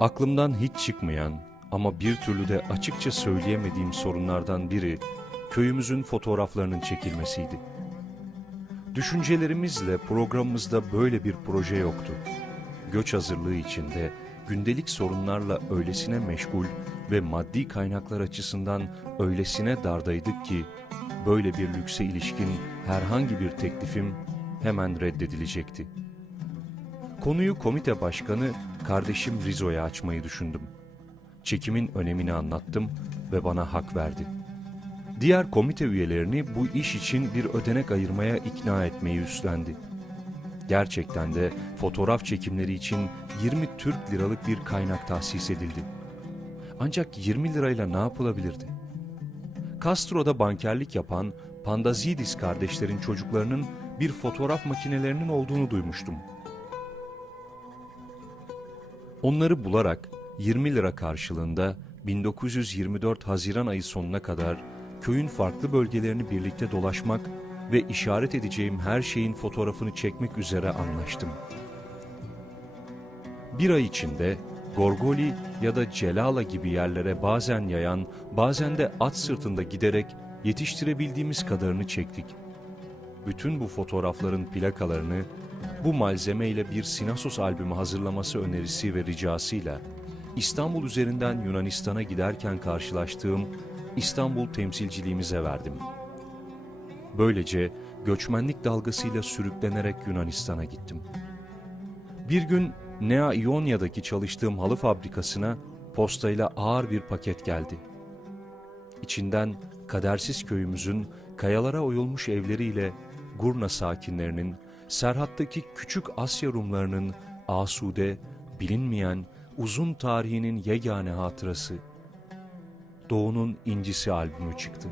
Aklımdan hiç çıkmayan ama bir türlü de açıkça söyleyemediğim sorunlardan biri köyümüzün fotoğraflarının çekilmesiydi. Düşüncelerimizle programımızda böyle bir proje yoktu. Göç hazırlığı içinde gündelik sorunlarla öylesine meşgul ve maddi kaynaklar açısından öylesine dardaydık ki böyle bir lükse ilişkin herhangi bir teklifim hemen reddedilecekti. Konuyu komite başkanı kardeşim Rizo'ya açmayı düşündüm. Çekimin önemini anlattım ve bana hak verdi. Diğer komite üyelerini bu iş için bir ödenek ayırmaya ikna etmeyi üstlendi. Gerçekten de fotoğraf çekimleri için 20 Türk liralık bir kaynak tahsis edildi. Ancak 20 lirayla ne yapılabilirdi? Castro'da bankerlik yapan Pandazidis kardeşlerin çocuklarının bir fotoğraf makinelerinin olduğunu duymuştum. Onları bularak 20 lira karşılığında 1924 Haziran ayı sonuna kadar köyün farklı bölgelerini birlikte dolaşmak ve işaret edeceğim her şeyin fotoğrafını çekmek üzere anlaştım. Bir ay içinde Gorgoli ya da Celala gibi yerlere bazen yayan, bazen de at sırtında giderek yetiştirebildiğimiz kadarını çektik. Bütün bu fotoğrafların plakalarını bu malzemeyle bir Sinasos albümü hazırlaması önerisi ve ricasıyla İstanbul üzerinden Yunanistan'a giderken karşılaştığım İstanbul temsilciliğimize verdim. Böylece göçmenlik dalgasıyla sürüklenerek Yunanistan'a gittim. Bir gün Nea İonya'daki çalıştığım halı fabrikasına postayla ağır bir paket geldi. İçinden kadersiz köyümüzün kayalara oyulmuş evleriyle Gurna sakinlerinin, Serhat'taki küçük Asya Rumlarının asude, bilinmeyen, uzun tarihinin yegane hatırası, Doğu'nun İncisi albümü çıktı.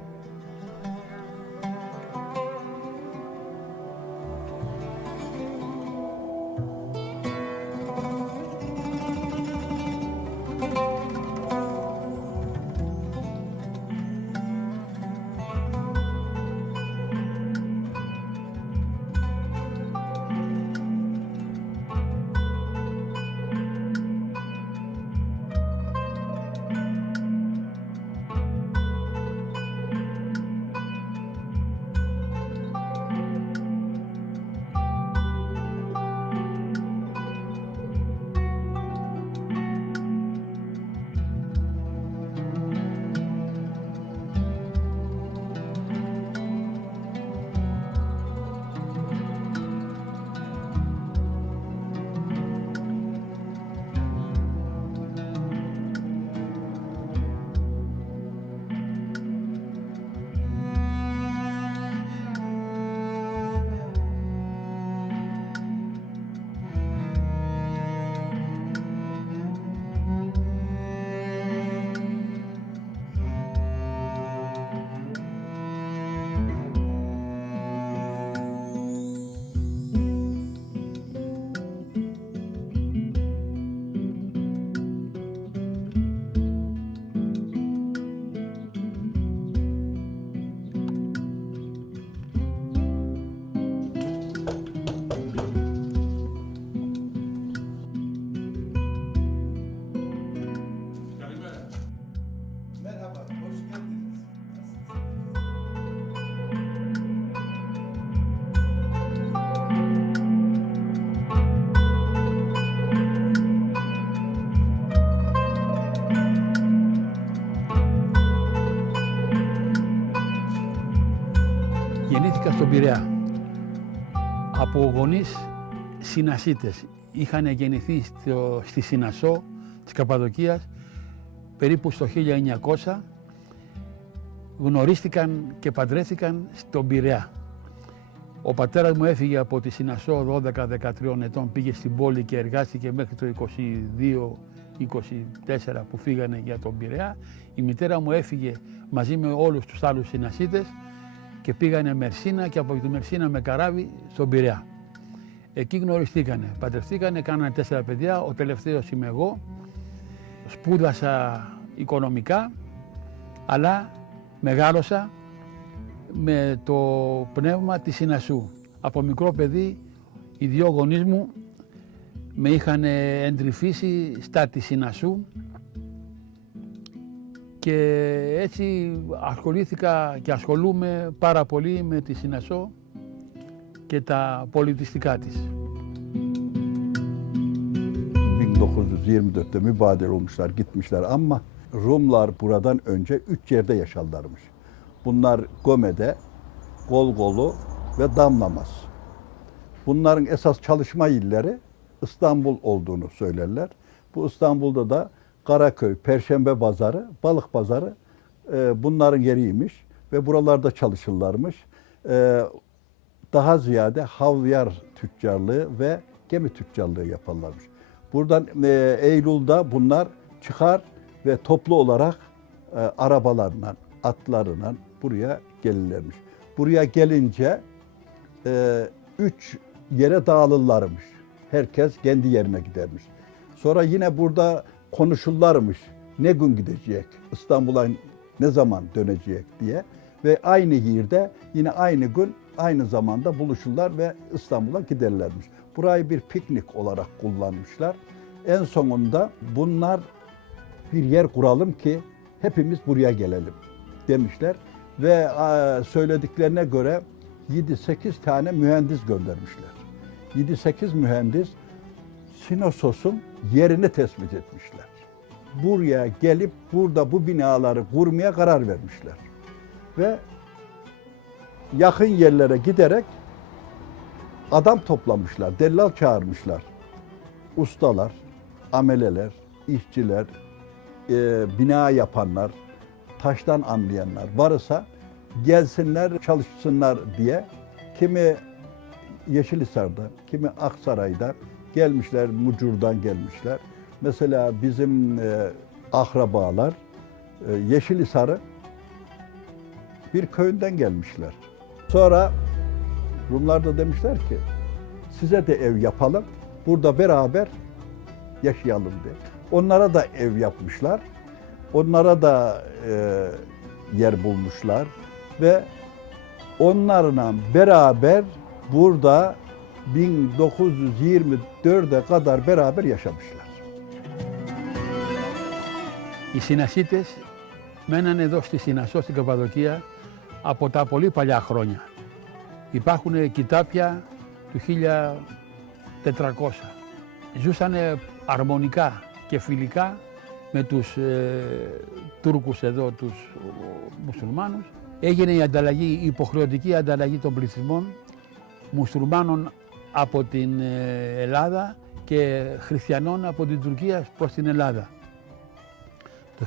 Merhaba, hoş geldiniz. Γεννήθηκα στον Πειραιά από γονείς Συνασίτες. Είχαν γεννηθεί στη Συνασσό της Καπαδοκίας περίπου στο 1900. Γνωρίστηκαν και παντρέθηκαν στον Πειραιά. Ο πατέρας μου έφυγε από τη Συνασσό 12-13 ετών, πήγε στην πόλη και εργάστηκε μέχρι το 22-24 που φύγανε για τον Πειραιά. Η μητέρα μου έφυγε μαζί με όλους τους άλλους Συνασίτες και πήγανε Μερσίνα και από τη Μερσίνα με καράβι στον Πειραιά. Εκεί γνωριστήκανε, παντρευτήκανε, κάνανε 4 παιδιά, ο τελευταίος είμαι εγώ. Σπούδασα οικονομικά, αλλά μεγάλωσα με το πνεύμα της Συνασσού. Από μικρό παιδί οι δύο γονείς μου με είχαν εντρυφήσει στα της Συνασσού και έτσι ασχολήθηκα και ασχολούμαι πάρα πολύ με τη Συνασσό και τα πολιτιστικά της. 1924'te mübadele olmuşlar, gitmişler ama Rumlar buradan önce 3 yerde yaşarlarmış. Bunlar Gome'de, Golgolu ve Damlamaz. Bunların esas çalışma illeri İstanbul olduğunu söylerler. Bu İstanbul'da da Karaköy, Perşembe Pazarı, Balık Pazarı bunların yeriymiş ve buralarda çalışırlarmış. Daha ziyade havyar tüccarlığı ve gemi tüccarlığı yaparlarmış. Buradan Eylül'de bunlar çıkar ve toplu olarak arabalarla, atlarla buraya gelirlermiş. Buraya gelince 3 yere dağılırlarmış. Herkes kendi yerine gidermiş. Sonra yine burada konuşurlarmış. Ne gün gidecek, İstanbul'a ne zaman dönecek diye. Ve aynı yerde yine aynı gün, aynı zamanda buluşurlar ve İstanbul'a giderlermiş. Burayı bir piknik olarak kullanmışlar. En sonunda bunlar bir yer kuralım ki hepimiz buraya gelelim demişler. Ve söylediklerine göre 7-8 tane mühendis göndermişler. 7-8 mühendis Sinossos'un yerini tespit etmişler. Buraya gelip burada bu binaları kurmaya karar vermişler. Ve yakın yerlere giderek adam toplamışlar, dellal çağırmışlar. Ustalar, ameleler, işçiler, bina yapanlar, taştan anlayanlar varsa gelsinler, çalışsınlar diye kimi Yeşilhisar'dan, kimi Aksaray'dan gelmişler, Mucur'dan gelmişler. Mesela bizim akrabalar Yeşilhisar'ı bir köyünden gelmişler. Sonra Rumlar da demişler ki size de ev yapalım, burada beraber yaşayalım diye. Onlara da ev yapmışlar, onlara da yer bulmuşlar ve onlarla beraber burada 1924'e kadar beraber yaşamışlar. Οι Συνασσίτες μένανε εδώ στη Συνασσό, στην Καπαδοκία, από τα πολύ παλιά χρόνια. Υπάρχουν κοιτάπια του 1400. Ζούσανε αρμονικά και φιλικά με τους Τούρκους εδώ, τους μουσουλμάνους. Έγινε η ανταλλαγή, η υποχρεωτική ανταλλαγή των πληθυσμών μουσουλμάνων από την Ελλάδα και χριστιανών από την Τουρκία προς την Ελλάδα. Το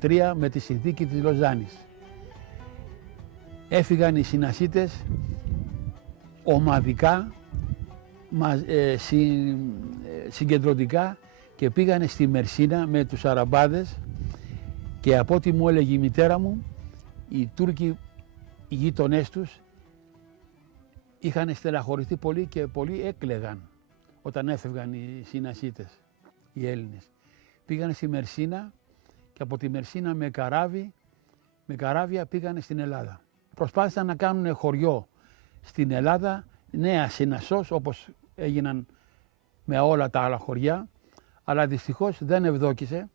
1923 με τη συνθήκη της Λοζάνης. Έφυγαν οι Συνασσίτες ομαδικά, συγκεντρωτικά και πήγανε στη Μερσίνα με τους Αραμπάδες και από ό,τι μου έλεγε η μητέρα μου, οι Τούρκοι, οι γείτονές τους, είχαν στεναχωρηθεί πολύ και πολλοί έκλαιγαν όταν έφευγαν οι Συνασσίτες, οι Έλληνες. Πήγανε στη Μερσίνα και από τη Μερσίνα με καράβια πήγανε στην Ελλάδα. Προσπάθησαν να κάνουν χωριό στην Ελλάδα, νέα Συνασσός, όπως έγιναν με όλα τα άλλα χωριά, αλλά δυστυχώς δεν ευδόκησε.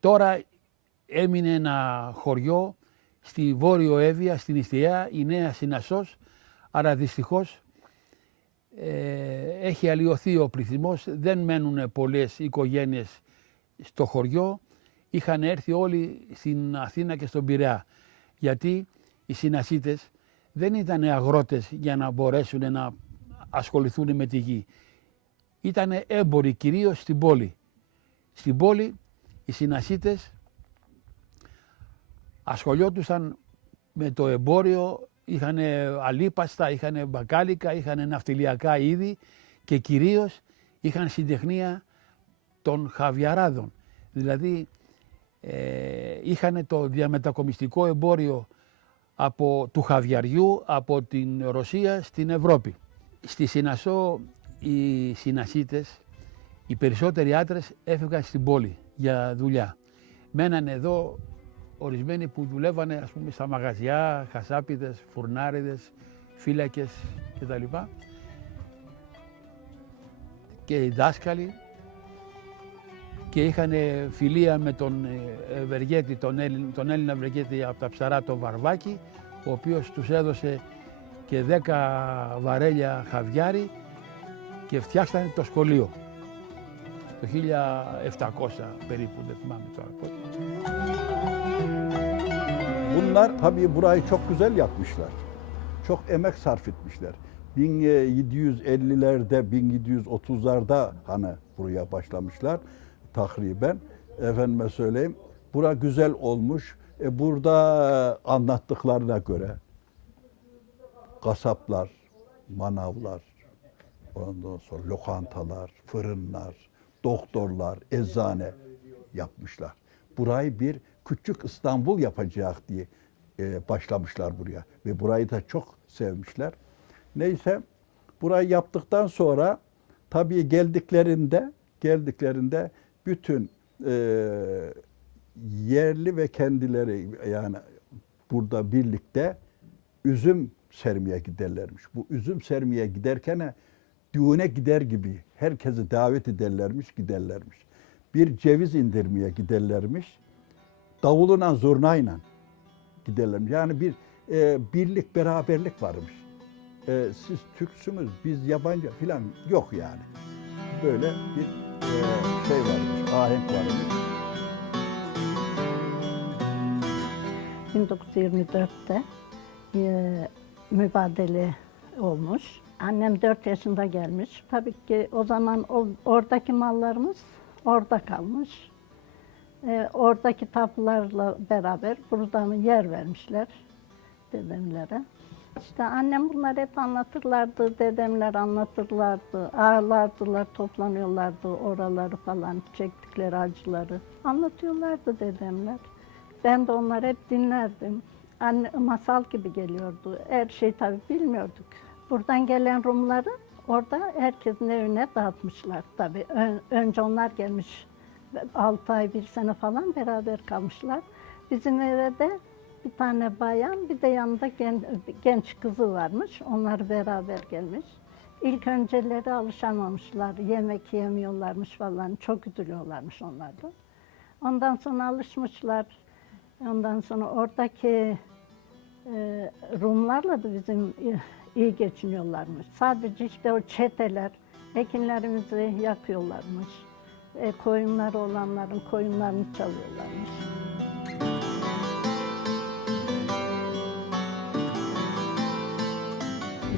Τώρα έμεινε ένα χωριό στη Βόρειο Εύβοια, στην Ιστιαία, η νέα Συνασσός, αλλά δυστυχώς έχει αλλοιωθεί ο πληθυσμός, δεν μένουν πολλές οικογένειες στο χωριό, είχαν έρθει όλοι στην Αθήνα και στον Πειραιά, γιατί οι Συνασσίτες δεν ήταν αγρότες για να μπορέσουν να ασχοληθούν με τη γη. Ήταν έμποροι κυρίως στην πόλη. Στην πόλη οι Συνασσίτες ασχολιόντουσαν με το εμπόριο, είχαν αλίπαστα, είχαν μπακάλικα, είχαν ναυτιλιακά είδη και κυρίως είχαν συντεχνία των χαβιαράδων. Δηλαδή είχαν το διαμετακομιστικό εμπόριο του χαβιαριού από την Ρωσία στην Ευρώπη. Στη Συνασσό οι Συνασσίτες, οι περισσότεροι άντρες έφευγαν στην πόλη για δουλειά. Μένανε εδώ ορισμένοι που δουλεύανε ας πούμε στα μαγαζιά, χασάπιδες, φουρνάριδες, φύλακες κτλ. και οι δάσκαλοι και είχαν φιλία με τον Ευεργέτη, τον Έλληνα Ευεργέτη από τα Ψαρά, τον Βαρβάκη, ο οποίος τους έδωσε και 10 βαρέλια χαβιάρι και φτιάξανε το σχολείο. Το 1700 perippu, δεν θυμάμαι τώρα πότε. Bunlar tabii burayı çok güzel yapmışlar. Çok emek sarf etmişler. 1750'lerde, 1730'larda hani buraya başlamışlar takriben. Efendime söyleyeyim. Bura güzel olmuş. Burada anlattıklarına göre kasaplar, manavlar, ondan sonra lokantalar, fırınlar, doktorlar, eczane yapmışlar. Burayı bir küçük İstanbul yapacak diye başlamışlar buraya. Ve burayı da çok sevmişler. Neyse burayı yaptıktan sonra tabii geldiklerinde bütün yerli ve kendileri yani burada birlikte üzüm sermeye giderlermiş. Bu üzüm sermeye giderken düğüne gider gibi herkesi davet ederlermiş, giderlermiş. Bir ceviz indirmeye giderlermiş. Davuluna, zurnayla giderlermiş. Yani bir birlik, beraberlik varmış. Siz Türksünüz, biz yabancı filan yok yani. Böyle bir şey varmış, ahenk varmış. 1924'te mübadele olmuş. Annem 4 yaşında gelmiş. Tabii ki o zaman oradaki mallarımız orada kalmış. Oradaki tapularla beraber buradan yer vermişler dedemlere. İşte annem bunları hep anlatırlardı, dedemler anlatırlardı, ağırlardılar, toplanıyorlardı oraları falan, çektikleri acıları. Anlatıyorlardı dedemler. Ben de onları hep dinlerdim. Anne, masal gibi geliyordu. Her şeyi tabii bilmiyorduk. Buradan gelen Rumları orada herkesin evine dağıtmışlar tabii. Önce onlar gelmiş. 6 ay, 1 sene falan beraber kalmışlar. Bizim eve de bir tane bayan, bir de yanında genç kızı varmış. Onlar beraber gelmiş. İlk önceleri alışamamışlar. Yemek yemiyorlarmış falan. Çok üzülüyorlarmış onlardan. Ondan sonra alışmışlar. Ondan sonra oradaki Rumlarla da bizim iyi geçiniyorlarmış. Sadece işte o çeteler ekinlerimizi yakıyorlarmış. Koyunları olanların koyunlarını çalıyorlarmış.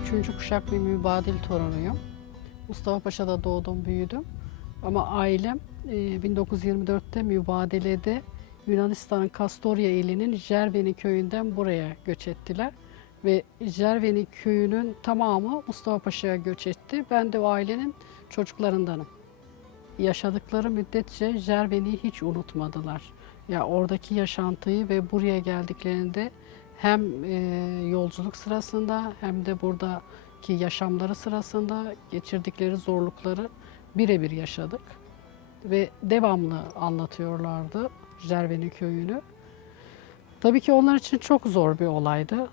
Üçüncü kuşak bir mübadil torunuyum. Mustafa Paşa'da doğdum, büyüdüm. Ama ailem 1924'te mübadelede Yunanistan'ın Kastorya ilinin Jerveni köyünden buraya göç ettiler. Ve Jerveni köyünün tamamı Mustafa Paşa'ya göç etti. Ben de o ailenin çocuklarındanım. Yaşadıkları müddetçe Jerveni'yi hiç unutmadılar. Ya oradaki yaşantıyı ve buraya geldiklerinde hem yolculuk sırasında hem de buradaki yaşamları sırasında geçirdikleri zorlukları birebir yaşadık. Ve devamlı anlatıyorlardı Jerveni köyünü. Tabii ki onlar için çok zor bir olaydı.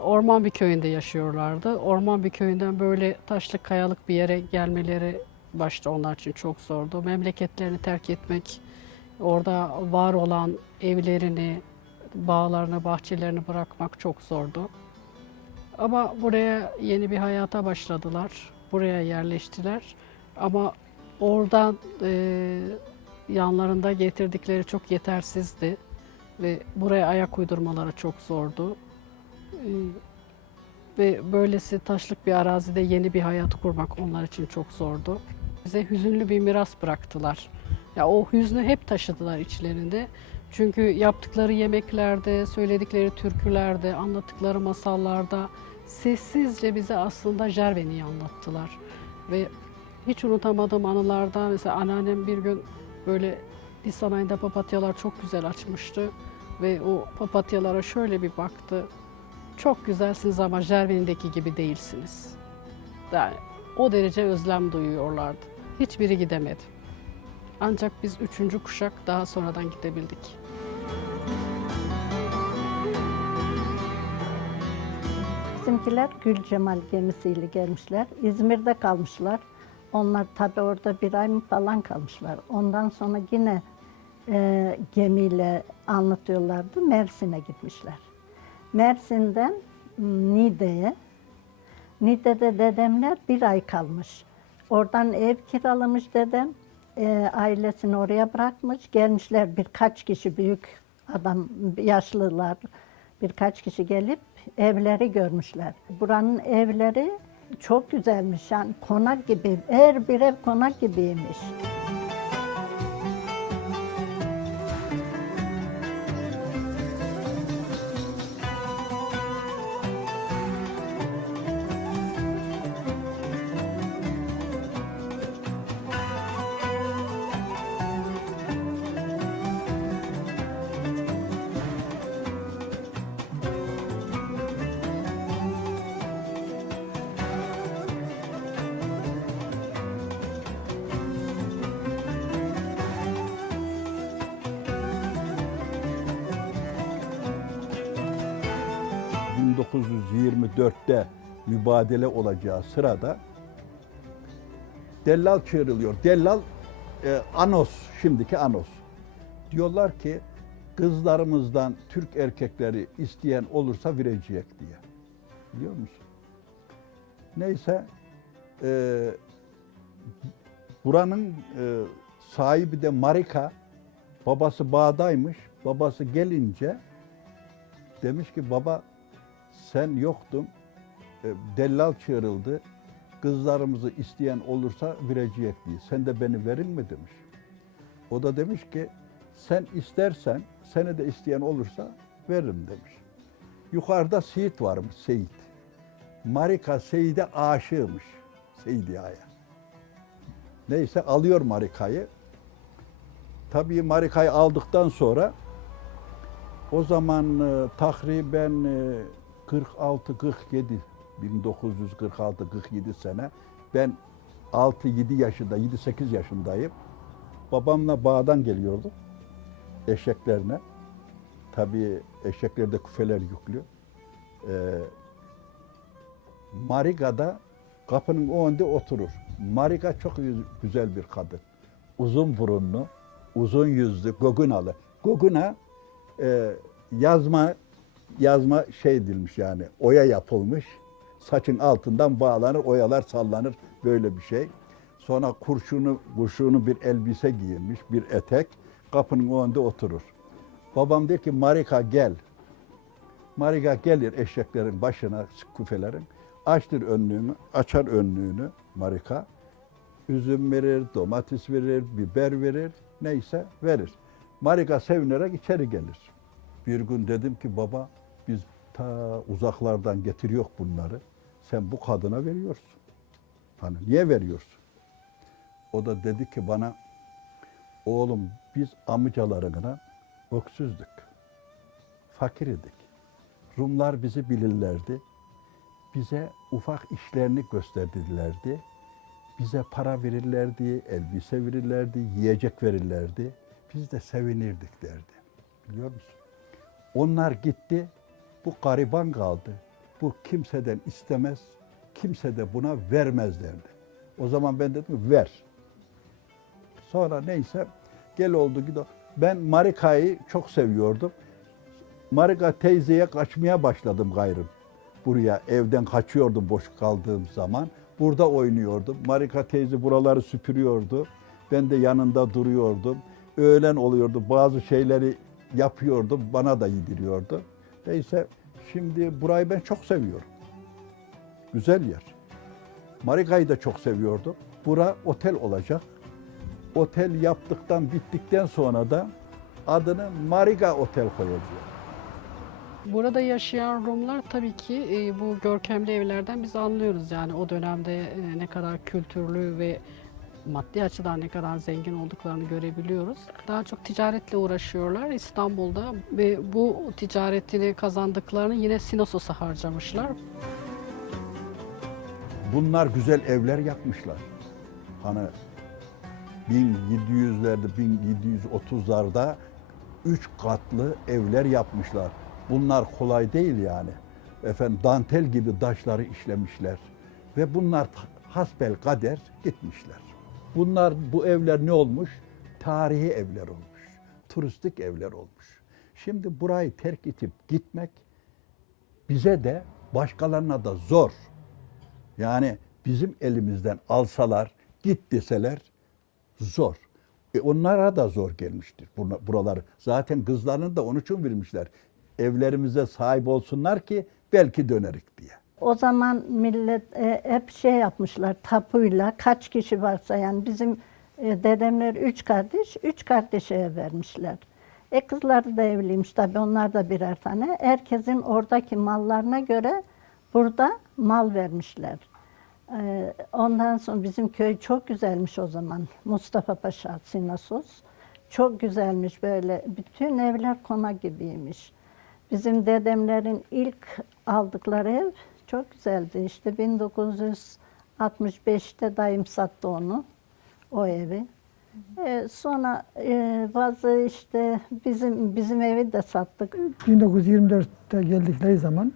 Orman bir köyünde yaşıyorlardı. Orman bir köyünden böyle taşlık kayalık bir yere gelmeleri başta onlar için çok zordu. Memleketlerini terk etmek, orada var olan evlerini, bağlarını, bahçelerini bırakmak çok zordu. Ama buraya yeni bir hayata başladılar. Buraya yerleştiler. Ama oradan yanlarında getirdikleri çok yetersizdi. Ve buraya ayak uydurmaları çok zordu. Ve böylesi taşlık bir arazide yeni bir hayat kurmak onlar için çok zordu. Bize hüzünlü bir miras bıraktılar. Ya o hüznü hep taşıdılar içlerinde. Çünkü yaptıkları yemeklerde, söyledikleri türkülerde, anlattıkları masallarda sessizce bize aslında Jerveni'yi anlattılar. Ve hiç unutamadığım anılardan mesela anneannem bir gün böyle Nisan ayında papatyalar çok güzel açmıştı. Ve o papatyalara şöyle bir baktı. Çok güzelsiniz ama Jerveni'deki gibi değilsiniz. Yani o derece özlem duyuyorlardı. Hiçbiri gidemedi. Ancak biz 3. kuşak daha sonradan gidebildik. Bizimkiler Gülcemal gemisiyle gelmişler. İzmir'de kalmışlar. Onlar tabii orada 1 ay mı falan kalmışlar. Ondan sonra yine gemiyle anlatıyorlardı. Mersin'e gitmişler. Mersin'den Niğde'ye. Niğde'de dedemler 1 ay kalmış. Oradan ev kiralamış dedem. Ailesini oraya bırakmış. Gelmişler birkaç kişi, büyük adam, yaşlılar, birkaç kişi gelip evleri görmüşler. Buranın evleri çok güzelmiş. Yani konak gibi, her bir ev konak gibiymiş. ...1924'te mübadele olacağı sırada dellal çağrılıyor. Dellal Anos, şimdiki Anos. Diyorlar ki kızlarımızdan Türk erkekleri isteyen olursa verecek diye. Biliyor musun? Neyse buranın sahibi de Marika, babası bağdaymış. Babası gelince demiş ki baba sen yoktun, dellal çağrıldı, kızlarımızı isteyen olursa verecek diye. Sen de beni verin mi demiş. O da demiş ki sen istersen, seni de isteyen olursa veririm demiş. Yukarıda Seyit varmış, Seyit. Marika Seyit'e aşığımış, Seyit Ağa'ya. Neyse alıyor Marika'yı. Tabii Marika'yı aldıktan sonra o zaman takriben 46-47, 1946-47 sene ben 6-7 yaşında, 7-8 yaşındayım. Babamla bağdan geliyorduk eşeklerine. Tabii eşeklerde küfeler yüklü. Marika'da kapının önünde oturur. Marika çok güzel bir kadın. Uzun burunlu, uzun yüzlü, Gogunalı. Goguna yazma şey edilmiş yani, oya yapılmış. Saçın altından bağlanır, oyalar sallanır, böyle bir şey. Sonra kurşunu bir elbise giyinmiş, bir etek, kapının önünde oturur. Babam der ki Marika gel. Marika gelir eşeklerin başına, küfelerin. Açar önlüğünü Marika. Üzüm verir, domates verir, biber verir, neyse verir. Marika sevinerek içeri gelir. Bir gün dedim ki baba biz ta uzaklardan getiriyor bunları. Sen bu kadına veriyorsun. Hani niye veriyorsun? O da dedi ki bana oğlum biz amcalarına öksüzdük. Fakir idik. Rumlar bizi bilirlerdi. Bize ufak işlerini gösterdilerdi. Bize para verirlerdi, elbise verirlerdi, yiyecek verirlerdi. Biz de sevinirdik derdi. Biliyor musun? Onlar gitti, bu gariban kaldı. Bu kimseden istemez, kimse de buna vermez derdi. O zaman ben dedim ver. Sonra neyse gel oldu gidiyor. Ben Marika'yı çok seviyordum. Marika teyzeye kaçmaya başladım gayrım. Buraya evden kaçıyordum boş kaldığım zaman. Burada oynuyordum. Marika teyze buraları süpürüyordu. Ben de yanında duruyordum. Öğlen oluyordu. Bazı şeyleri yapıyordum. Bana da yediriyordu. Neyse şimdi burayı ben çok seviyorum. Güzel yer. Marika'yı da çok seviyordum. Bura otel olacak. Otel bittikten sonra da adını Marika Otel koyacağız. Burada yaşayan Rumlar tabii ki bu görkemli evlerden biz anlıyoruz yani o dönemde ne kadar kültürlü ve maddi açıdan ne kadar zengin olduklarını görebiliyoruz. Daha çok ticaretle uğraşıyorlar İstanbul'da ve bu ticaretini kazandıklarını yine Sinosos'a harcamışlar. Bunlar güzel evler yapmışlar. Hani 1700'lerde, 1730'larda 3 katlı evler yapmışlar. Bunlar kolay değil yani. dantel gibi taşları işlemişler. Ve bunlar hasbel kader gitmişler. Bu evler ne olmuş? Tarihi evler olmuş. Turistik evler olmuş. Şimdi burayı terk edip gitmek bize de başkalarına da zor. Yani bizim elimizden alsalar, git deseler zor. Onlara da zor gelmiştir buraları. Zaten kızlarını da onun için vermişler. Evlerimize sahip olsunlar ki belki dönerik diye. O zaman millet hep şey yapmışlar tapuyla kaç kişi varsa yani bizim dedemler 3 kardeş, 3 kardeşe ev vermişler. Kızları da evliymiş tabii onlar da birer tane. Herkesin oradaki mallarına göre burada mal vermişler. Ondan sonra bizim köy çok güzelmiş o zaman. Mustafa Paşa, Sinasos. Çok güzelmiş böyle. Bütün evler konak gibiymiş. Bizim dedemlerin ilk aldıkları ev çok güzeldi. İşte 1965'te dayım sattı onu, o evi. Sonra bazı işte bizim evi de sattık. 1924'te geldikleri zaman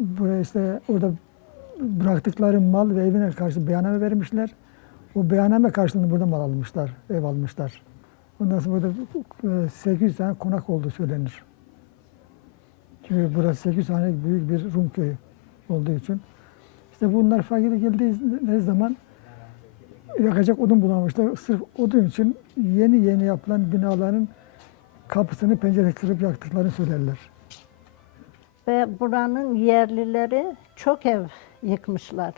buraya işte orada bıraktıkları mal ve evine karşı beyanname vermişler. O beyanname karşılığında burada mal almışlar, ev almışlar. Ondan sonra burada 800 tane konak olduğu söylenir. Çünkü burası 800 tane büyük bir Rum köyü olduğu için. İşte bunlar fakir geldiği zaman yakacak odun bulamamışlar. Sırf odun için yeni yapılan binaların kapısını penceresini kırıp yaktıklarını söylerler. Ve buranın yerlileri çok ev yıkmışlar.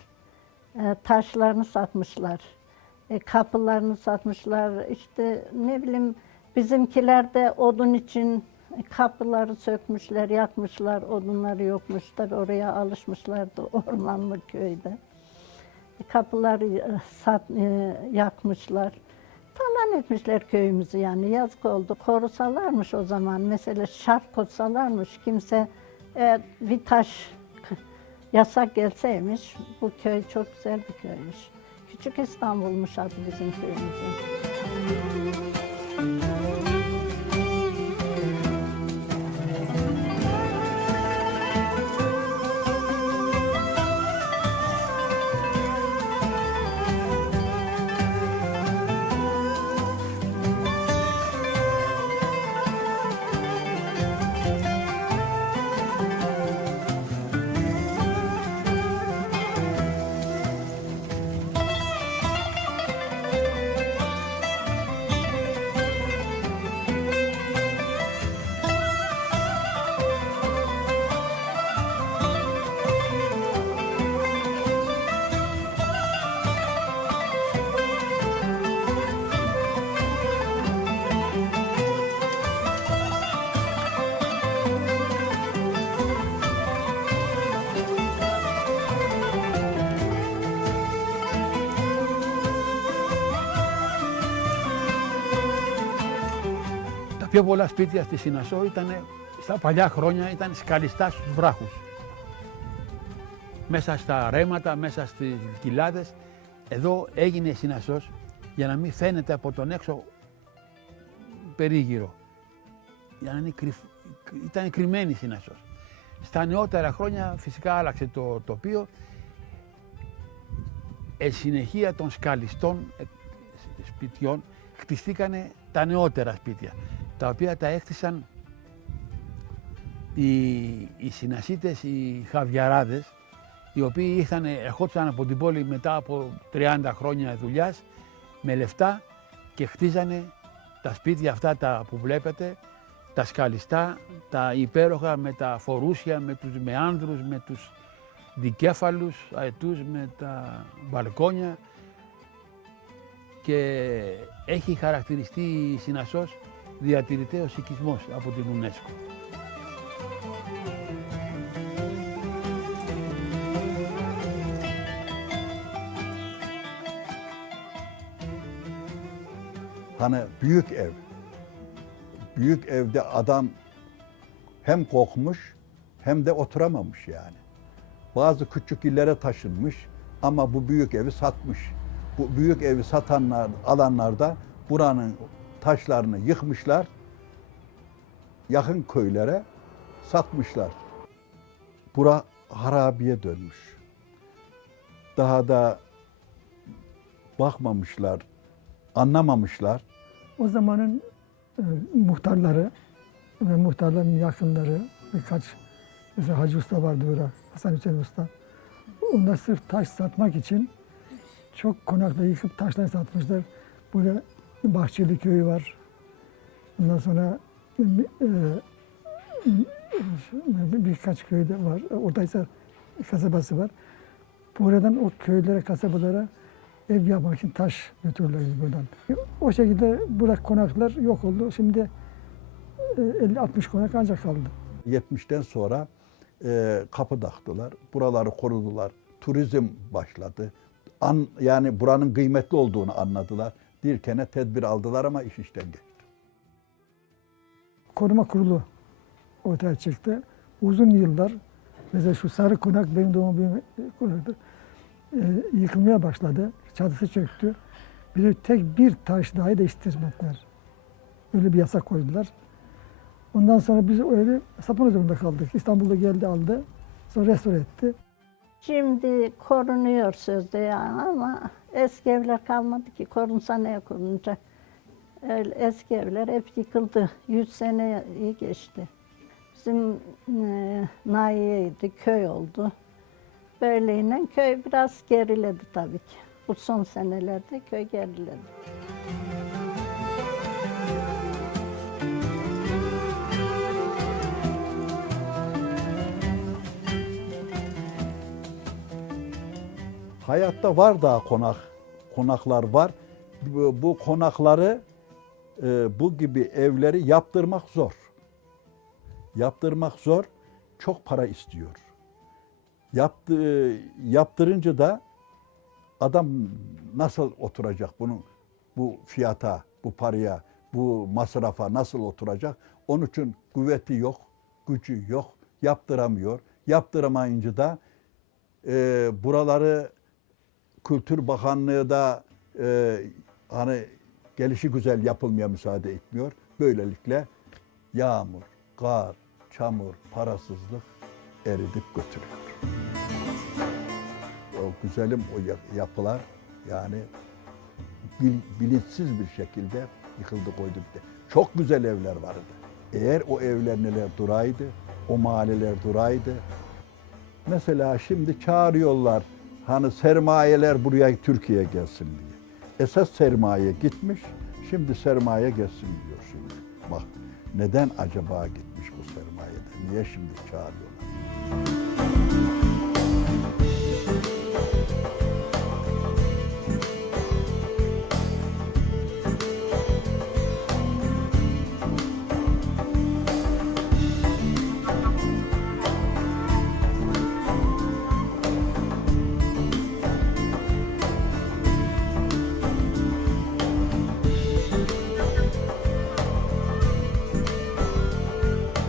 Taşlarını satmışlar. Kapılarını satmışlar. İşte ne bileyim bizimkiler de odun için kapıları sökmüşler, yakmışlar. Odunları yokmuş. Tabii oraya alışmışlardı ormanlık köyde. Kapıları yakmışlar. Talan etmişler köyümüzü yani yazık oldu. Korusalarmış o zaman. Mesela şart koysalarmış kimse bir taş yasak gelseymiş. Bu köy çok güzel bir köymüş. Küçük İstanbul'muş adı bizim köyümüzün. πιο πολλά σπίτια στη Σινασό στα παλιά χρόνια ήταν σκαλιστά στους βράχους. Μέσα στα ρέματα, μέσα στις κοιλάδες. Εδώ έγινε η Σινασός για να μην φαίνεται από τον έξω περίγυρο. Για να είναι ήταν κρυμμένη η Σινασός. Στα νεότερα χρόνια φυσικά άλλαξε το τοπίο. Συνεχεία των σκαλιστών σπιτιών χτιστήκανε τα νεότερα σπίτια, τα οποία τα έκτισαν οι Συνασίτες, οι Χαβιαράδες, οι οποίοι ερχόντουσαν από την πόλη μετά από 30 χρόνια δουλειάς με λεφτά και χτίζανε τα σπίτια αυτά που βλέπετε, τα σκαλιστά, τα υπέροχα με τα φορούσια, με τους μεάνδρους, με τους δικέφαλους αετούς, με τα μπαλκόνια, και έχει χαρακτηριστεί η Σινασός διατηρητέος οικισμός από την UNESCO. Hani büyük ev. Büyük evde adam hem kokmuş hem de oturamamış yani. Bazı küçük illere taşınmış ama bu büyük evi satmış. Bu büyük evi satanlar, alanlar da buranın taşlarını yıkmışlar, yakın köylere satmışlar. bura harabiye dönmüş. Daha da bakmamışlar, anlamamışlar. O zamanın muhtarları ve muhtarların yakınları, birkaç, mesela Hacı Usta vardı burada, Hasan Hüseyin Usta. Onlar sırf taş satmak için çok konakla yıkıp taşlar satmışlar. Burada Bahçeli Köyü var. Ondan sonra birkaç köyde var. Ortaysa kasabası var. Buradan o köylere, kasabalara ev yapmak için taş götürürler buradan. O şekilde burada konaklar yok oldu. Şimdi 50-60 konak ancak kaldı. 70'ten sonra kapı taktılar, buraları korudular, turizm başladı. Yani buranın kıymetli olduğunu anladılar. Dirkene tedbir aldılar ama iş işten geçti. Koruma kurulu ortaya çıktı. Uzun yıllar, mesela şu sarı konak benim doğum büyüme konaktır. Yıkılmaya başladı. Çatısı çöktü. Bir tek bir taş dahi değiştirmediler. Öyle bir yasak koydular. Ondan sonra biz öyle satmak zorunda kaldık. İstanbul'da geldi aldı. Sonra restore etti. Şimdi korunuyor sözde yani ama eski evler kalmadı ki. Korunsa neye korunacak? Öyle eski evler hep yıkıldı. 100 seneyi geçti. Bizim nahiye'ydi, köy oldu. Böyleyle köy biraz geriledi tabii ki. Bu son senelerde köy geriledi. Hayatta var daha konaklar var. Bu konakları, bu gibi evleri yaptırmak zor. Yaptırmak zor, çok para istiyor. Yaptırınca da adam nasıl oturacak bu fiyata, bu paraya, bu masrafa nasıl oturacak? Onun için kuvveti yok, gücü yok, yaptıramıyor. Yaptıramayınca da buraları Kültür Bakanlığı da hani gelişigüzel yapılmaya müsaade etmiyor. Böylelikle yağmur, kar, çamur, parasızlık eridip götürüyor. O güzelim o yapılar yani bilinçsiz bir şekilde yıkıldı koydu bir de. Çok güzel evler vardı. Eğer o evler neler duraydı, o mahalleler duraydı. Mesela şimdi çağırıyorlar hani sermayeler buraya Türkiye'ye gelsin diye. Esas sermaye gitmiş, şimdi sermaye gelsin diyor şimdi. Bak neden acaba gitmiş bu sermayede? Niye şimdi çağırıyorlar?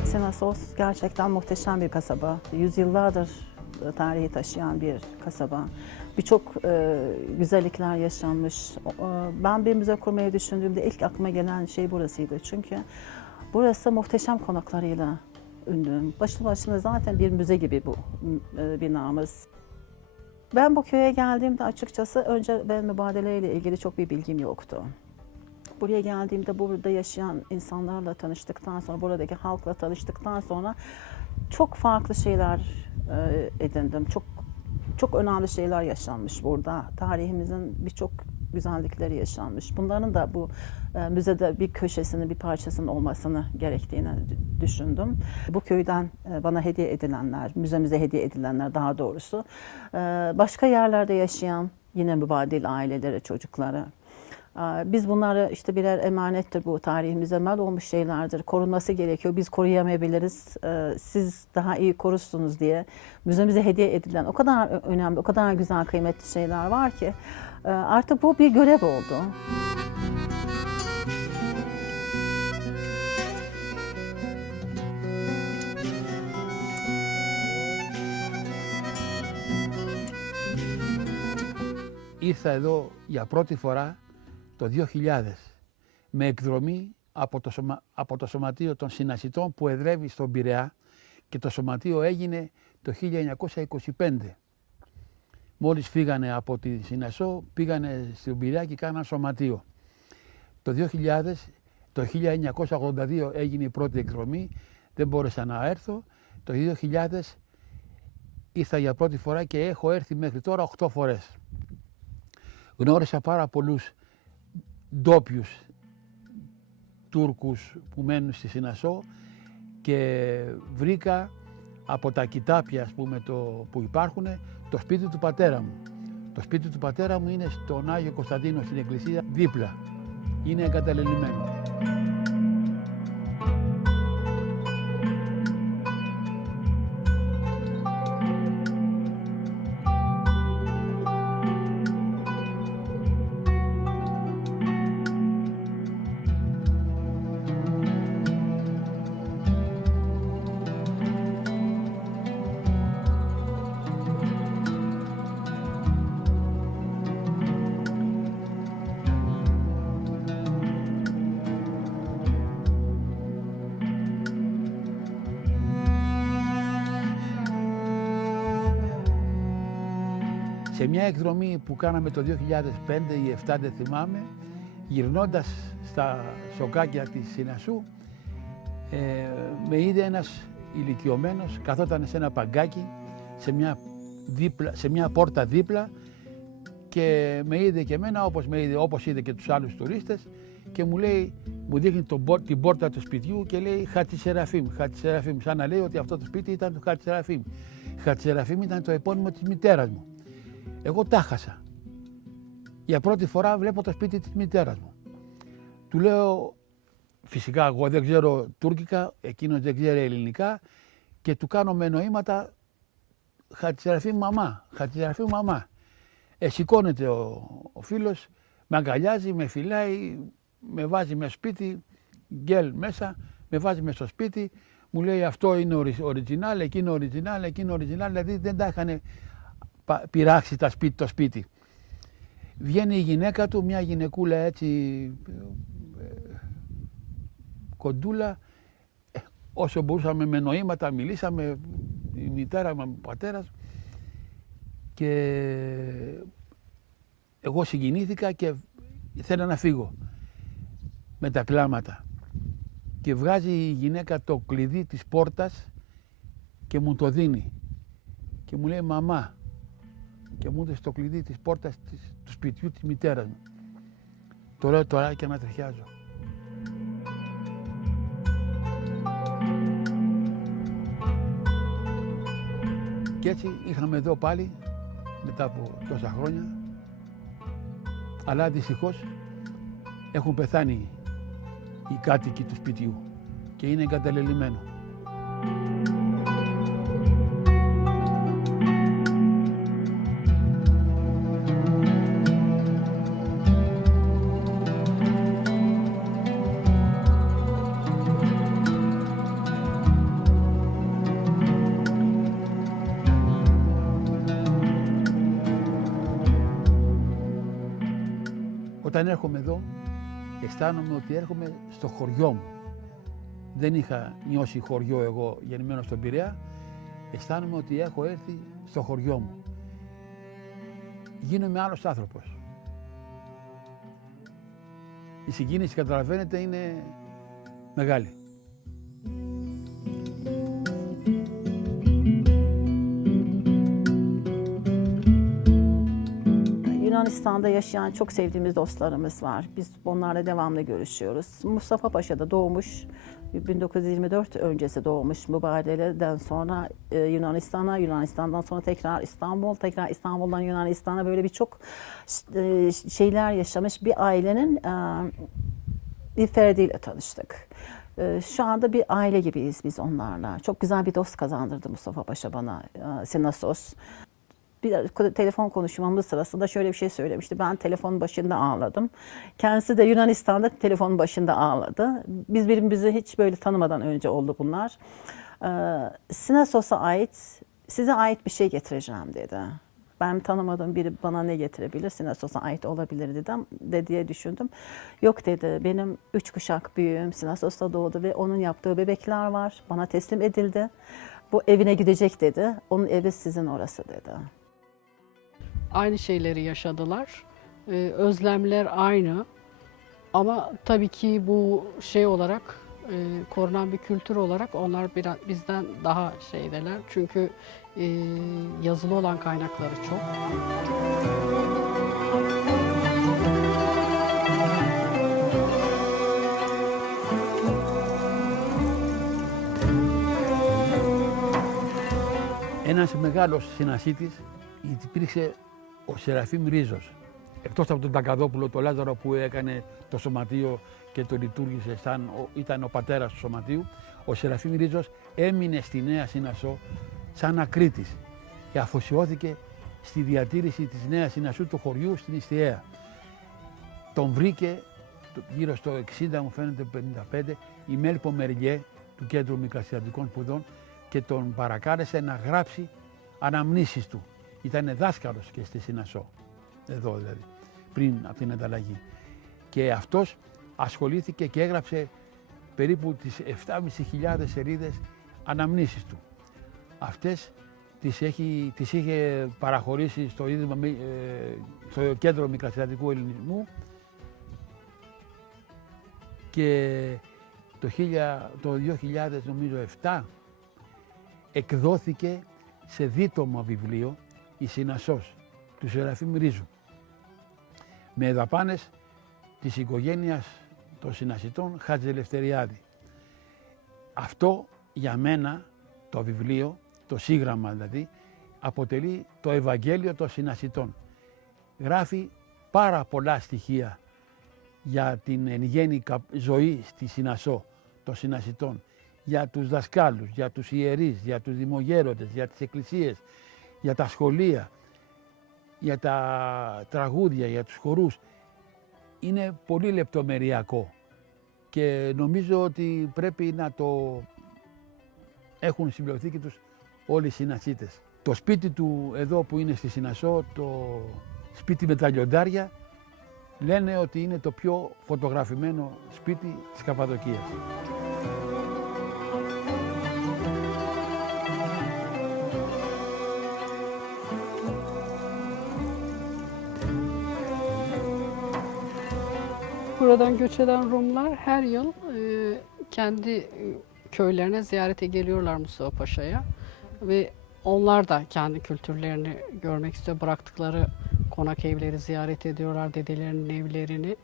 Sinasos gerçekten muhteşem bir kasaba. Yüzyıllardır tarihi taşıyan bir kasaba. Birçok güzellikler yaşanmış. Ben bir müze kurmayı düşündüğümde ilk aklıma gelen şey burasıydı. Çünkü burası muhteşem konaklarıyla ünlü. Başlı başına zaten bir müze gibi bu binamız. Ben bu köye geldiğimde açıkçası önce ben mübadeleyle ilgili çok bir bilgim yoktu. Buraya geldiğimde burada yaşayan insanlarla tanıştıktan sonra, buradaki halkla tanıştıktan sonra çok farklı şeyler edindim. Çok önemli şeyler yaşanmış burada. Tarihimizin birçok güzellikleri yaşanmış. Bunların da bu müzede bir köşesinin, bir parçasının olmasını gerektiğini düşündüm. Bu köyden bana hediye edilenler, müzemize hediye edilenler daha doğrusu, başka yerlerde yaşayan yine mübadil aileleri, çocukları. Biz bunları işte birer emanettir, bu tarihimize mal olmuş şeylerdir. Korunması gerekiyor. Biz koruyamayabiliriz. Siz daha iyi korursunuz diye müzemize hediye edilen o kadar önemli, o kadar güzel, kıymetli şeyler var ki artık bu bir görev oldu. Ήρθα εδώ για πρώτη φορά το 2000 με εκδρομή από το Σωματείο των Συνασιτών που εδρεύει στον Πειραιά και το σωματείο έγινε το 1925. Μόλις φύγανε από τη Σινασό, πήγανε στην Πειραιά και κάναν σωματείο. Το 1982 έγινε η πρώτη εκδρομή, δεν μπόρεσα να έρθω. Το 2000 ήρθα για πρώτη φορά και έχω έρθει μέχρι τώρα 8 φορές. Γνώρισα πάρα πολλούς ντόπιους Τούρκους που μένουν στη Σινασό και βρήκα από τα κοιτάπια, ας πούμε, που υπάρχουν, το σπίτι του πατέρα μου. Το σπίτι του πατέρα μου είναι στον Άγιο Κωνσταντίνο, στην εκκλησία δίπλα. Είναι εγκαταλελειμμένο. Σε μια εκδρομή που κάναμε το 2005 ή 2007, δεν θυμάμαι, γυρνώντας στα σοκάκια της Σινασού, με είδε ένας ηλικιωμένος, καθόταν σε ένα παγκάκι, σε μια πόρτα δίπλα και με είδε και εμένα όπως είδε και τους άλλους τουρίστες και μου λέει, μου δείχνει την πόρτα του σπιτιού και λέει Χατζη Σεραφείμ, σαν να λέει ότι αυτό το σπίτι ήταν του Χατζη Σεραφείμ. Χατζη Σεραφείμ ήταν το επώνυμο της μητέρας μου. Εγώ τα χάσα. Για πρώτη φορά βλέπω το σπίτι της μητέρας μου. Του λέω, φυσικά εγώ δεν ξέρω τουρκικά, εκείνος δεν ξέρει ελληνικά και του κάνω με νοήματα Χατζη Σεραφείμ μαμά, Χατζη Σεραφείμ μαμά. Σηκώνεται ο φίλος, με αγκαλιάζει, με φυλάει, με βάζει με σπίτι, γκέλ μέσα, με βάζει με στο σπίτι, μου λέει αυτό είναι original, εκείνο original, εκείνο original, δηλαδή δεν τα είχαν πειράξει το σπίτι. Βγαίνει η γυναίκα του, μια γυναικούλα έτσι κοντούλα, όσο μπορούσαμε με νοήματα μιλήσαμε, η μητέρα μου, ο πατέρας, και εγώ συγκινήθηκα και ήθελα να φύγω με τα κλάματα. Και βγάζει η γυναίκα το κλειδί της πόρτας και μου το δίνει και μου λέει μαμά, και μου έδωσε το κλειδί της πόρτας του σπιτιού της μητέρας μου. Το λέω τώρα και ανατριχιάζω. Και έτσι είχαμε εδώ πάλι μετά από τόσα χρόνια, αλλά δυστυχώς έχουν πεθάνει οι κάτοικοι του σπιτιού και είναι εγκαταλελειμμένο. Όταν έρχομαι εδώ, αισθάνομαι ότι έρχομαι στο χωριό μου. Δεν είχα νιώσει χωριό εγώ γεννημένος στον Πειραιά, αισθάνομαι ότι έχω έρθει στο χωριό μου. Γίνομαι άλλος άνθρωπος. Η συγκίνηση, καταλαβαίνετε, είναι μεγάλη. Yunanistan'da yaşayan çok sevdiğimiz dostlarımız var. Biz onlarla devamlı görüşüyoruz. Mustafa Paşa'da doğmuş, 1924 öncesi doğmuş. Mübadele'den sonra Yunanistan'dan sonra tekrar İstanbul'dan Yunanistan'a böyle birçok şeyler yaşamış bir ailenin bir ferdiyle tanıştık. Şu anda bir aile gibiyiz biz onlarla. Çok güzel bir dost kazandırdı Mustafa Paşa bana, Sinasos. Bir telefon konuşmamız sırasında şöyle bir şey söylemişti. Ben telefonun başında ağladım. Kendisi de Yunanistan'da telefonun başında ağladı. Biz birbirimizi hiç böyle tanımadan önce oldu bunlar. Sinasos'a ait, size ait bir şey getireceğim dedi. Ben tanımadığım biri bana ne getirebilir? Sinasos'a ait olabilir dedim diye düşündüm. Yok dedi, benim 3 kuşak büyüğüm Sinasos'ta doğdu ve onun yaptığı bebekler var. Bana teslim edildi. Bu evine gidecek dedi. Onun evi sizin orası dedi. Aynı şeyleri yaşadılar. Özlemler aynı. Ama tabii ki bu şey olarak korunan bir kültür olarak onlar biraz bizden daha şeydeler. Çünkü yazılı olan kaynakları çok. Ένας μεγάλος συνασίτης υπήρξε ο Σεραφείμ Ρίζος. Εκτός από τον Τακαδόπουλο, τον Λάζαρο που έκανε το σωματείο και το λειτουργήσε ήταν ο πατέρας του σωματείου, ο Σεραφείμ Ρίζος έμεινε στη Νέα Συνασσό σαν ακρίτης και αφοσιώθηκε στη διατήρηση της Νέας Συνασσού του χωριού στην Ιστιαία. Τον βρήκε γύρω στο 60, μου φαίνεται 55, η Μέλπο Μεριέ του Κέντρου Μικρασιατικών Σπουδών και τον παρακάλεσε να γράψει αναμνήσεις του. Ήταν δάσκαλος και στη Συνασσό, εδώ δηλαδή, πριν από την ανταλλαγή. Και αυτός ασχολήθηκε και έγραψε περίπου τις 7.500 σελίδες αναμνήσεις του. Αυτές τις είχε παραχωρήσει στο Κέντρο Μικρασιατικού Ελληνισμού και το 2007 εκδόθηκε σε δίτομο βιβλίο η Συνασσός του Σεραφείμ Ρίζου με δαπάνες της οικογένειας των Συνασσιτών Χατζελευθεριάδη. Αυτό για μένα το βιβλίο, το σύγγραμμα δηλαδή, αποτελεί το Ευαγγέλιο των Συνασσιτών. Γράφει πάρα πολλά στοιχεία για την εν γέννη ζωή στη Συνασσό των Συνασσιτών, για τους δασκάλους, για τους ιερείς, για τους δημογέροντες, για τις εκκλησίες, για τα σχολεία, για τα τραγούδια, για τους χορούς. Είναι πολύ λεπτομεριακό και νομίζω ότι πρέπει να το έχουν στη βιβλιοθήκη τους όλοι οι συνασσίτες. Το σπίτι του εδώ που είναι στη Συνασσό, το σπίτι με τα λιοντάρια, λένε ότι είναι το πιο φωτογραφημένο σπίτι της Καπαδοκίας. Buradan göç eden Rumlar her yıl kendi köylerine ziyarete geliyorlar Mustafa Paşa'ya ve onlar da kendi kültürlerini görmek istiyor. Bıraktıkları konak evleri ziyaret ediyorlar, dedelerinin evlerini.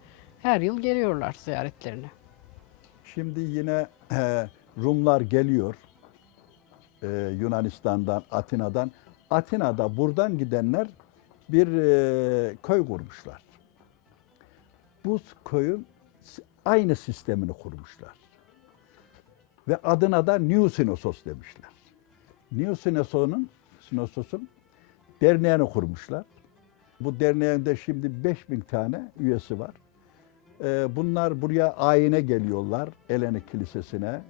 Her yıl geliyorlar ziyaretlerine. Şimdi yine Rumlar geliyor Yunanistan'dan, Atina'dan. Atina'da buradan gidenler bir köy kurmuşlar. Bu köyün aynı sistemini kurmuşlar. Ve adına da New Sinossos demişler. New Sinossos'un derneğini kurmuşlar. Bu derneğin de şimdi 5000 tane üyesi var. Bunlar buraya ayine geliyorlar, Eleni Kilisesi'ne.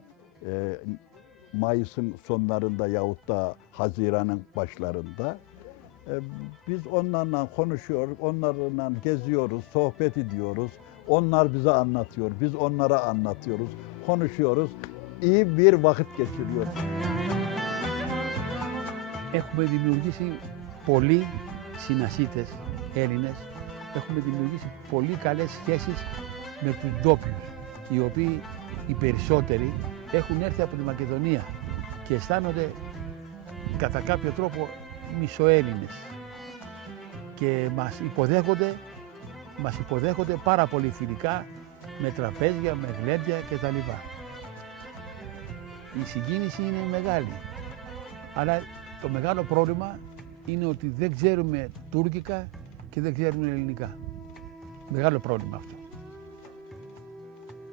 Mayıs'ın sonlarında yahut da Haziran'ın başlarında. Biz onlarla konuşuyoruz, onlarla geziyoruz, sohbet ediyoruz. Onlar bize anlatıyor, biz onlara anlatıyoruz, konuşuyoruz. İyi bir vakit geçiriyoruz. Έχουμε δημιουργήσει πολλοί συνασσίτες Έλληνες, έχουμε δημιουργήσει πολύ καλές σχέσεις με τους ντόπιους, οι οποίοι οι περισσότεροι έχουν έρθει από τη Μακεδονία και αισθάνονται κατά κάποιο τρόπο μισοέλληνες και μας υποδέχονται πάρα πολύ φιλικά με τραπέζια, με γλέντια κτλ. Η συγκίνηση είναι μεγάλη, αλλά το μεγάλο πρόβλημα είναι ότι δεν ξέρουμε τουρκικά και δεν ξέρουμε ελληνικά. Μεγάλο πρόβλημα αυτό.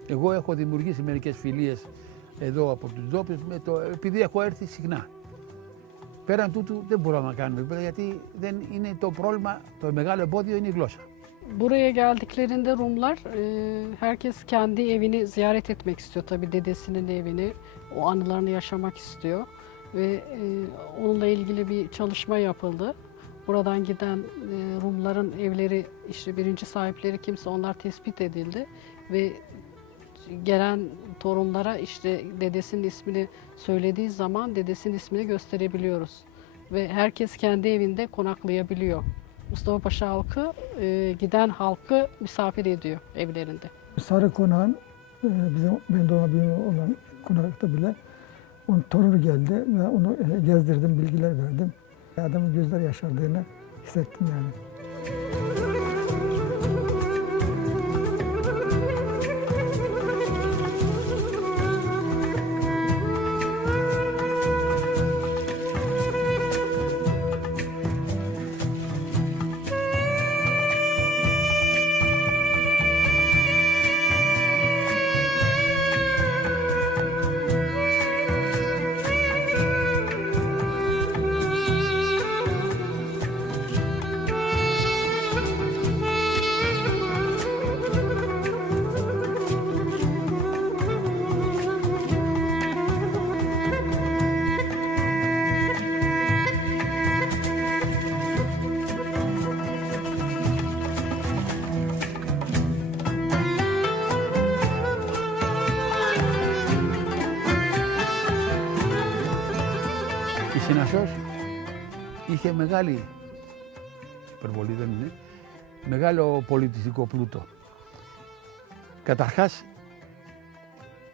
Εγώ έχω δημιουργήσει μερικές φιλίες εδώ από τους ντόπιους επειδή έχω έρθει συχνά. Πέραν τούτου δεν μπορούμε να κάνουμε, γιατί δεν είναι το πρόβλημα, το μεγάλο εμπόδιο είναι η γλώσσα. Buraya geldiklerinde Rumlar herkes kendi evini ziyaret etmek istiyor. Tabii dedesinin evini, o anılarını yaşamak istiyor. Ve onunla ilgili bir çalışma yapıldı. Buradan giden Rumların evleri, işte birinci sahipleri kimse onlar tespit edildi ve gelen torunlara işte dedesinin ismini söylediği zaman dedesinin ismini gösterebiliyoruz. Ve herkes kendi evinde konaklayabiliyor. Mustafa Paşa halkı giden halkı misafir ediyor evlerinde. Sarı Konağın benim doğma büyüme olan konakta bile onun torunu geldi ve onu gezdirdim, bilgiler verdim. Adamın gözleri yaşardığını hissettim yani. Η Συνασσός είχε μεγάλη, υπερβολή δεν είναι, μεγάλο πολιτιστικό πλούτο. Καταρχάς,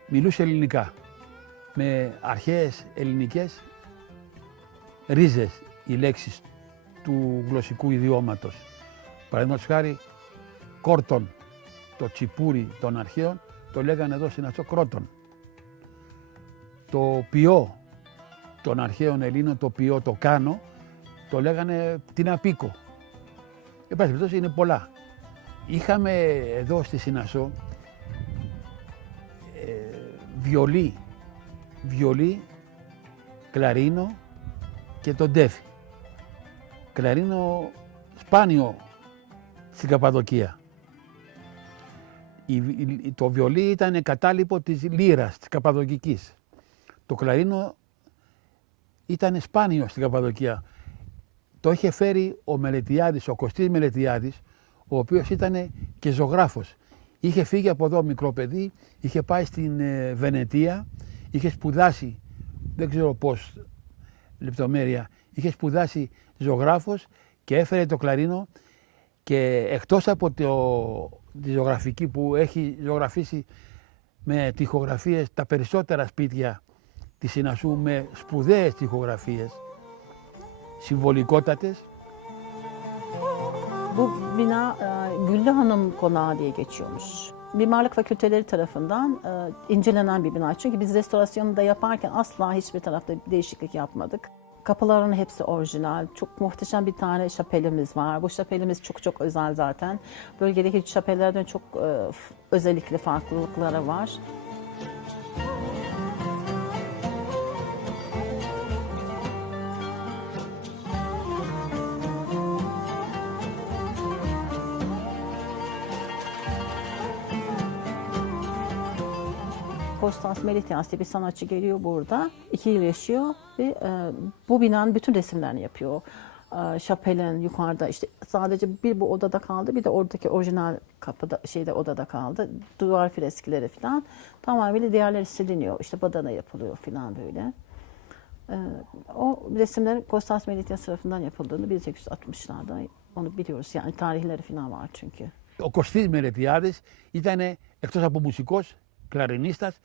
μιλούσε ελληνικά, με αρχαίες ελληνικές ρίζες οι λέξεις του γλωσσικού ιδιώματος. Παραδείγματος χάρη, κόρτον, το τσιπούρι των αρχαίων, το λέγανε εδώ Συνασσό κρότον. Το ποιό των αρχαίων Ελλήνων, το ποιό, το κάνω, το λέγανε τιναπίκο. Εν πάση περιπτώσει είναι πολλά. Είχαμε εδώ στη Συνασσό βιολί, κλαρίνο και τον τέφι. Κλαρίνο σπάνιο στην Καπαδοκία. Το βιολί ήταν κατάλοιπο της λύρας, της Καπαδοκικής. Το κλαρίνο ήταν σπάνιο στην Καπαδοκία. Το είχε φέρει ο Μελετιάδης, ο Κωστής Μελετιάδης, ο οποίος ήταν και ζωγράφος. Είχε φύγει από εδώ μικρό παιδί, είχε πάει στην Βενετία, είχε σπουδάσει, δεν ξέρω πώς λεπτομέρεια, είχε σπουδάσει ζωγράφος και έφερε το κλαρίνο και εκτός από τη ζωγραφική που έχει ζωγραφίσει με τοιχογραφίες τα περισσότερα σπίτια της Συνασσού με σπουδαίες τοιχογραφίες, συμβολικότατες. Bu bina Güllü Hanım Konağı diye geçiyormuş. Mimarlık fakülteleri tarafından incelenen bir bina. Çünkü biz restorasyonunu da yaparken asla hiçbir tarafta değişiklik yapmadık. Kapıların hepsi orijinal. Çok muhteşem bir tane şapelimiz var. Bu şapelimiz çok çok özel zaten. Bölgedeki şapellerden çok özellikle farklılıkları var. Kostas Meletias diye bir sanatçı geliyor burada. 2 yıl yaşıyor ve bu binanın bütün resimlerini yapıyor. Şapelin yukarıda işte sadece bir bu odada kaldı, bir de oradaki orijinal kapıda odada kaldı. Duvar freskleri falan tamamıyla diğerleri siliniyor. İşte badana yapılıyor falan böyle. O resimlerin Kostas Meletias tarafından yapıldığını 1860'larda onu biliyoruz. Yani tarihleri falan var çünkü. Ο Κωστής Μελετιάδης ήταν εκτός από μουσικός, κλαρινίστας,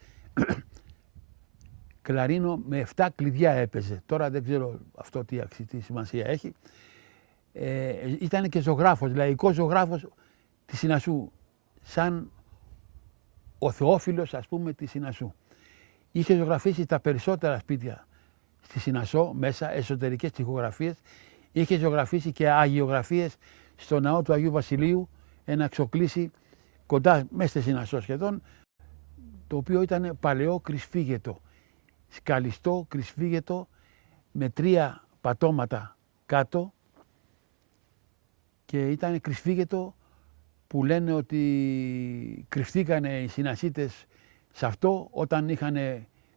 κλαρίνο με 7 κλειδιά έπαιζε. Τώρα δεν ξέρω αυτό τι σημασία έχει. Ήταν και ζωγράφος, λαϊκός ζωγράφος της Συνασσού, σαν ο Θεόφιλος ας πούμε της Συνασσού. Είχε ζωγραφίσει τα περισσότερα σπίτια στη Συνασσό, μέσα εσωτερικές τοιχογραφίες. Είχε ζωγραφίσει και αγιογραφίες στο ναό του Αγίου Βασιλείου, ένα ξοκλήσι κοντά μέσα στη Συνασσό σχεδόν, το οποίο ήταν παλαιό κρυσφύγετο, σκαλιστό κρυσφύγετο με 3 πατώματα κάτω και ήταν κρυσφύγετο που λένε ότι κρυφτήκανε οι Συνασσίτες σε αυτό όταν είχαν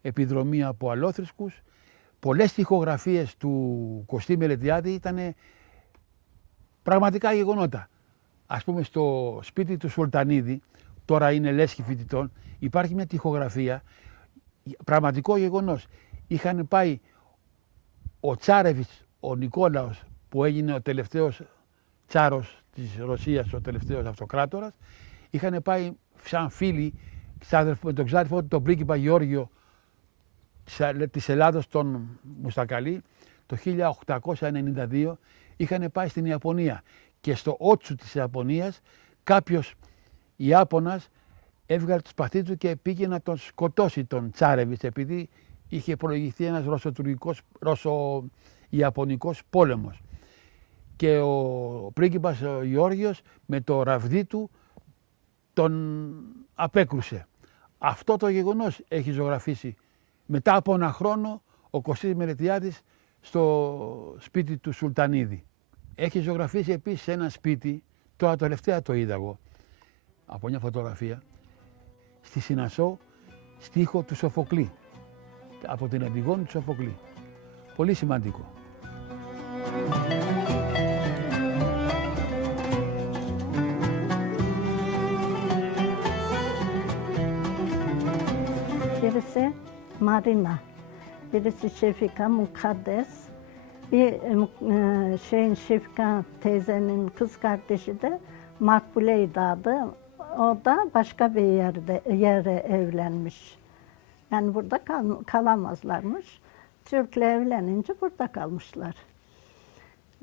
επιδρομή από αλόθρησκους. Πολλές τοιχογραφίες του Κωστή Μελετιάδη ήταν πραγματικά γεγονότα. Ας πούμε στο σπίτι του Σουλτανίδη τώρα είναι λέσχη φοιτητών, υπάρχει μια τοιχογραφία, πραγματικό γεγονός. Είχαν πάει ο Τσάρεβιτς, ο Νικόλαος, που έγινε ο τελευταίος τσάρος της Ρωσίας, ο τελευταίος αυτοκράτορας, είχαν πάει σαν φίλοι με τον ξάδερφο του, τον πρίγκιπα Γεώργιο της Ελλάδος, τον Μουστακαλή, το 1892 είχαν πάει στην Ιαπωνία. Και στο Ότσου της Ιαπωνίας κάποιος Ιάπωνας έβγαλε το σπαθί του και πήγε να τον σκοτώσει τον Τσάρεβιτς, επειδή είχε προηγηθεί ένας ρωσο-ιαπωνικός πόλεμος. Και ο πρίγκιπας ο Γεώργιος με το ραβδί του τον απέκρουσε. Αυτό το γεγονός έχει ζωγραφίσει μετά από ένα χρόνο ο Κωστής Μελετιάδης στο σπίτι του Σουλτανίδη. Έχει ζωγραφίσει επίσης ένα σπίτι, τώρα τελευταία το είδα εγώ, από μια φωτογραφία, στη Συνασσό, στίχο του Σοφοκλή, από την Αντιγόνη του Σοφοκλή. Πολύ σημαντικό. Birisi Marina, birisi Şefika Mukaddes. Şefika teyzenin kız kardeşi de Makbule'ydi adı. O da başka bir yere evlenmiş. Yani burada kalamazlarmış. Türk'le evlenince burada kalmışlar.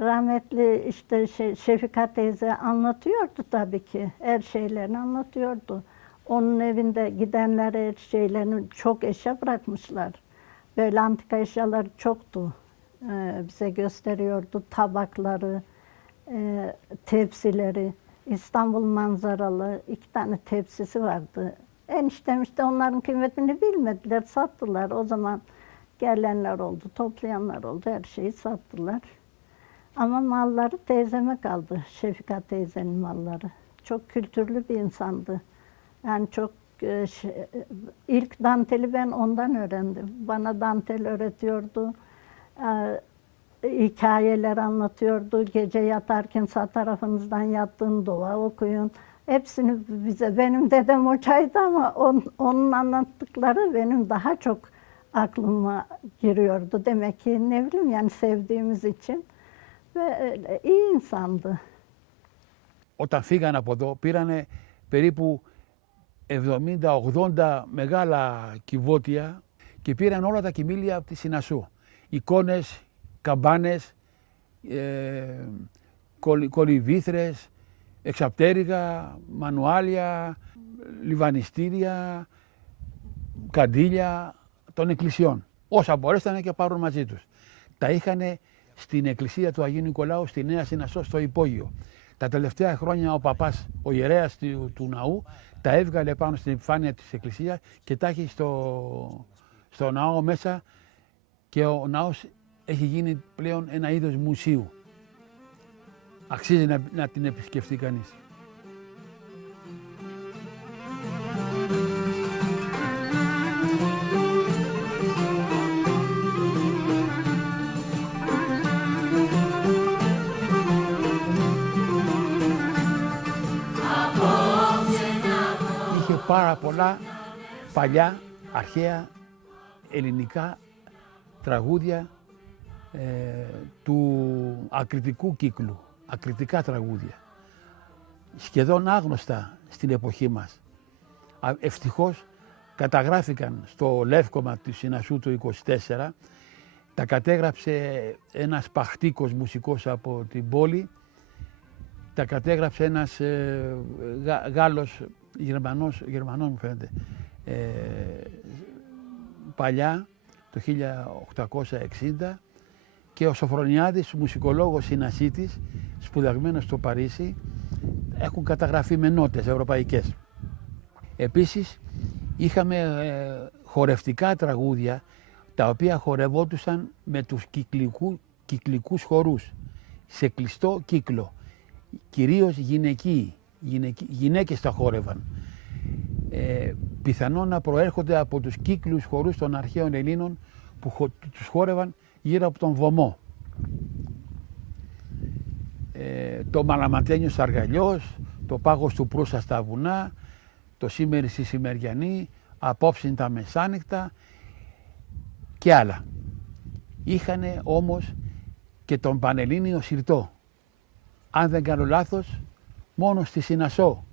Rahmetli işte Şefika teyze anlatıyordu tabii ki. Her şeylerini anlatıyordu. Onun evinde gidenlere her şeylerini çok eşya bırakmışlar. Böyle antika eşyaları çoktu. Bize gösteriyordu tabakları, tepsileri. İstanbul manzaralı 2 tane tepsisi vardı. Eniştem işte onların kıymetini bilmediler, sattılar. O zaman gelenler oldu, toplayanlar oldu, her şeyi sattılar. Ama malları teyzeme kaldı, Şefika teyzenin malları. Çok kültürlü bir insandı. Yani çok ilk danteli ben ondan öğrendim. Bana dantel öğretiyordu. Hikayeler anlatıyordu. Gece yatarken sağ tarafınızdan yattığın dua okuyun. Hepsini bize, benim dedem hocaydı ama onun anlattıkları benim daha çok aklıma giriyordu. Demek ki ne bileyim yani sevdiğimiz için ve iyi insandı. Όταν φύγαν από εδώ πήρανε περίπου 70-80 μεγάλα κυβότια και πήραν όλα τα κοιμήλια από τη Συνασσού. Εικόνες, καμπάνες, κολυβήθρες, εξαπτέρυγα, μανουάλια, λιβανιστήρια, καντήλια των εκκλησιών. Όσα μπορέσανε και πάρουν μαζί τους. Τα είχαν στην εκκλησία του Αγίου Νικολάου στη Νέα Συνασσό στο υπόγειο. Τα τελευταία χρόνια ο παπάς, ο ιερέας του ναού, τα έβγαλε πάνω στην επιφάνεια της εκκλησίας και τα έχει στο ναό μέσα και ο ναός έχει γίνει πλέον ένα είδος μουσείου. Αξίζει να την επισκεφτεί κανείς. Είχε πάρα πολλά παλιά, αρχαία, ελληνικά τραγούδια του ακριτικού κύκλου, ακριτικά τραγούδια, σχεδόν άγνωστα στην εποχή μας. Ευτυχώς καταγράφηκαν στο Λεύκομα του Συνασσού το 24, τα κατέγραψε ένας παχτίκος μουσικός από την πόλη, τα κατέγραψε ένας Γάλλος, Γερμανός μου φαίνεται, παλιά, το 1860, και ο Σοφρονιάδης, μουσικολόγος Συνασσίτης, σπουδαγμένος στο Παρίσι, έχουν καταγραφεί με νότες ευρωπαϊκές. Επίσης, είχαμε χορευτικά τραγούδια, τα οποία χορευόντουσαν με τους κυκλικούς χορούς, σε κλειστό κύκλο, κυρίως γυναίκες τα χόρευαν. Πιθανόν να προέρχονται από τους κύκλους χορούς των αρχαίων Ελλήνων που τους χόρευαν γύρω από τον βωμό. Το Μαλαματένιο Σαργαλιός, το Πάγος του Προύσα στα βουνά, το σήμερα στη Σημεριανή, απόψε τα μεσάνυχτα και άλλα. Είχανε όμως και τον Πανελλήνιο Συρτό. Αν δεν κάνω λάθος, μόνο στη Συνασσό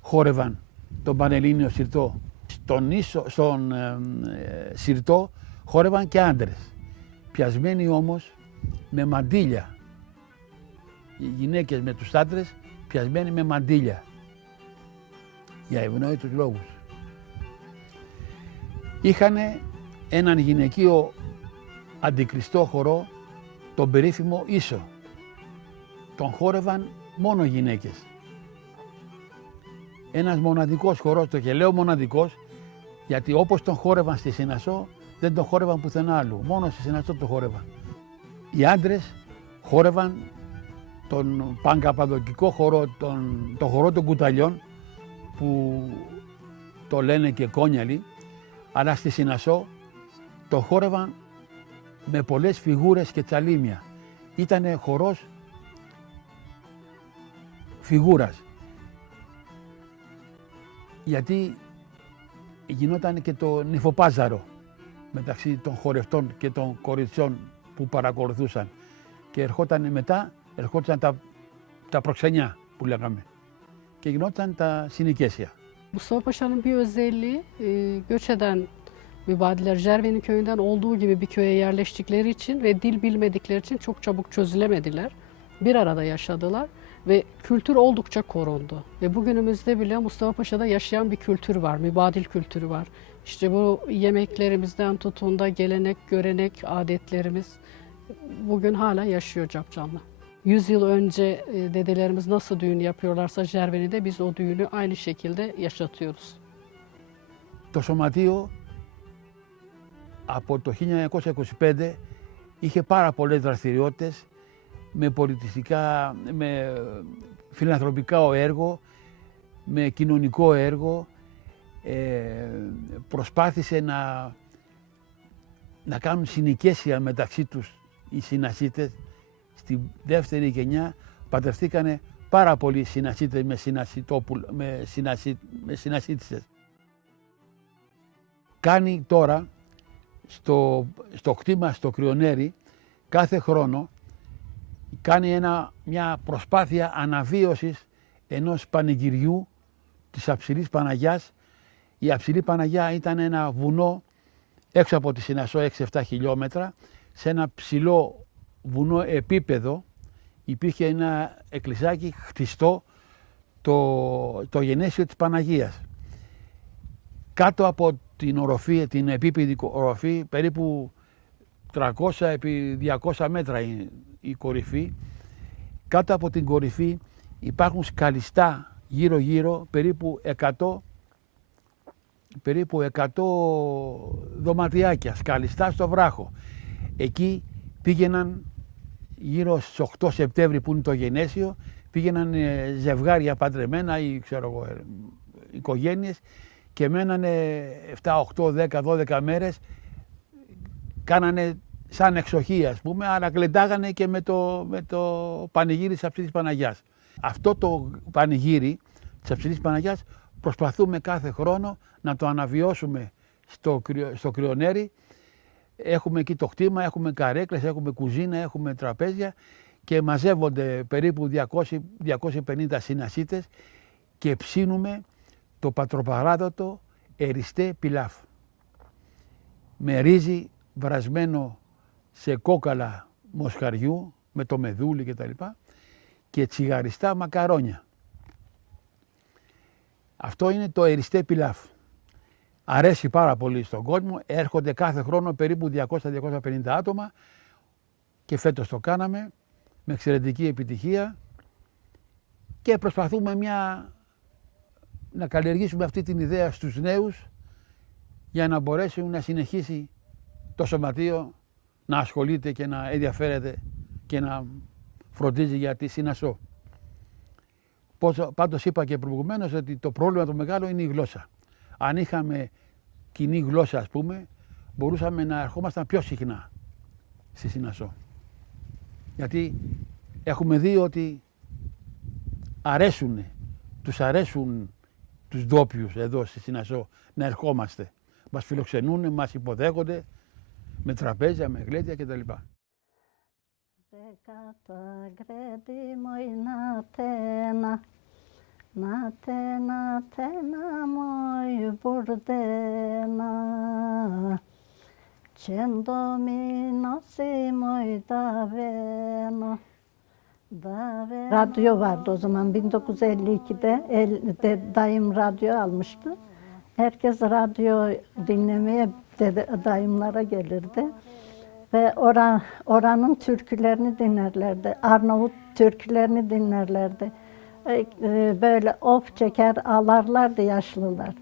χόρευαν τον Πανελλήνιο Συρτό. Στον Συρτό χόρευαν και άντρες, πιασμένοι όμως με μαντίλια. Οι γυναίκες με τους άντρες πιασμένοι με μαντίλια, για ευνόητους λόγους. Είχανε έναν γυναικείο αντικριστό χορό, τον περίφημο Ίσο. Τον χόρευαν μόνο γυναίκες. Ένας μοναδικός χορός, το και λέω μοναδικός, γιατί όπως τον χόρευαν στη Συνασσό, δεν τον χόρευαν πουθενά άλλου. Μόνο στη Συνασσό τον χόρευαν. Οι άντρες χόρευαν τον πανκαπαδοκικό χορό, τον χορό των κουταλιών, που το λένε και κόνιαλοι, αλλά στη Συνασσό το χόρευαν με πολλές φιγούρες και τσαλίμια. Ήτανε χορός φιγούρας. Γιατί γινόταν και το νυφοπάζαρο μεταξύ των χορευτών και των κοριτσιών που παρακολουθούσαν. Και ερχόταν τα προξενιά που λέγαμε. Και γινόταν τα συνοικέσια. Mustafa Paşa'nın bir özelliği göç eden mübadiller Cerveni köyünden olduğu gibi bir köye yerleştikleri için ve dil bilmedikleri için çok çabuk çözülemediler. Bir arada yaşadılar ve kültür oldukça korundu. Ve bugünümüzde bile Mustafa Paşa'da yaşayan bir kültür var, mübadil kültürü var. İşte bu yemeklerimizden tutun da gelenek, görenek, adetlerimiz bugün hala yaşıyor capcanlı. 100 yıl önce dedelerimiz nasıl düğün yapıyorlarsa Cerveni'de biz o düğünü aynı şekilde yaşatıyoruz. Το σωματείο από το 1925 είχε πάρα πολλές δραστηριότητες με πολιτιστικά, με φιλανθρωπικά έργο, με κοινωνικό έργο. Προσπάθησε να κάνουν συνοικέσια μεταξύ τους οι συνασίτες. Στη δεύτερη γενιά παντρευτήκανε πάρα πολλοί συνασίτες με συνασίτησες. Κάνει τώρα στο κτήμα στο Κρυονέρι κάθε χρόνο κάνει μια προσπάθεια αναβίωσης ενός πανηγυριού της Αψηλής Παναγιάς. Η Αψηλή Παναγιά ήταν ένα βουνό έξω από τη Συνασσό 6-7 χιλιόμετρα, σε ένα ψηλό βουνό επίπεδο υπήρχε ένα εκκλησάκι χτιστό, το γενέσιο της Παναγίας. Κάτω από την οροφή, την επίπεδη οροφή, περίπου 300 επί 200 μέτρα είναι η κορυφή. Κάτω από την κορυφή υπάρχουν σκαλιστά γύρω-γύρω, περίπου 100 δωματιάκια, σκαλιστά στο βράχο. Εκεί πήγαιναν γύρω στις 8 Σεπτέμβρη που είναι το γενέσιο, πήγαιναν ζευγάρια παντρεμένα ή ξέρω εγώ, οικογένειες και μένανε 7, 8, 10, 12 μέρες, κάνανε σαν εξοχή ας πούμε, αλλά κλεντάγανε και με το πανηγύρι της Αψηλής Παναγιάς. Αυτό το πανηγύρι της Αψηλής Παναγιάς προσπαθούμε κάθε χρόνο να το αναβιώσουμε στο Κρυονέρι. Έχουμε εκεί το κτήμα, έχουμε καρέκλες, έχουμε κουζίνα, έχουμε τραπέζια και μαζεύονται περίπου 200-250 συνασίτες και ψήνουμε το πατροπαράδοτο εριστέ πιλάφ. Με ρύζι βρασμένο σε κόκαλα μοσχαριού, με το μεδούλι κτλ. Και τσιγαριστά μακαρόνια. Αυτό είναι το εριστέ πιλάφ. Αρέσει πάρα πολύ στον κόσμο, έρχονται κάθε χρόνο περίπου 200-250 άτομα και φέτος το κάναμε με εξαιρετική επιτυχία και προσπαθούμε να καλλιεργήσουμε αυτή την ιδέα στους νέους για να μπορέσουν να συνεχίσει το σωματείο να ασχολείται και να ενδιαφέρεται και να φροντίζει για τη Συνασσό. Πάντως είπα και προηγουμένως ότι το πρόβλημα το μεγάλο είναι η γλώσσα. Αν είχαμε κοινή γλώσσα ας πούμε, μπορούσαμε να ερχόμασταν πιο συχνά στη Συνασσό. Γιατί έχουμε δει ότι τους αρέσουν τους ντόπιους εδώ στη Συνασσό να ερχόμαστε. Μας φιλοξενούν, μας υποδέχονται με τραπέζια, με γλέντια κτλ. Radyo vardı o zaman 1952'de dayım radyo almıştı. Herkes radyo dinlemeye dayımlara gelirdi. Ve oranın türkülerini dinlerlerdi. Arnavut türkülerini dinlerlerdi. Böyle of çeker ağlarlardı yaşlılar.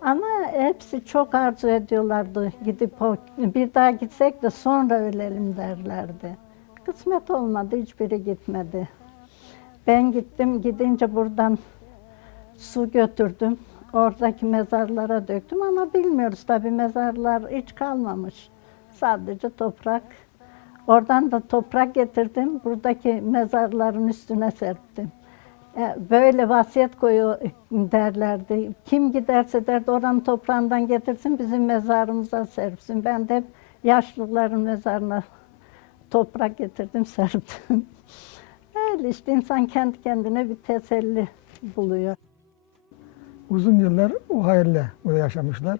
Ama hepsi çok arzu ediyorlardı gidip bir daha gitsek de sonra ölelim derlerdi. Kısmet olmadı, hiçbiri gitmedi. Ben gittim, gidince buradan su götürdüm. Oradaki mezarlara döktüm ama bilmiyoruz tabii mezarlar hiç kalmamış. Sadece toprak. Oradan da toprak getirdim, buradaki mezarların üstüne serptim. Böyle vasiyet koyu derlerdi. Kim giderse derdi oranın toprağından getirsin, bizim mezarımıza serpsin. Ben de hep yaşlıların mezarına toprak getirdim, serptim. Öyle işte insan kendi kendine bir teselli buluyor. Uzun yıllar o hayalle burada yaşamışlar.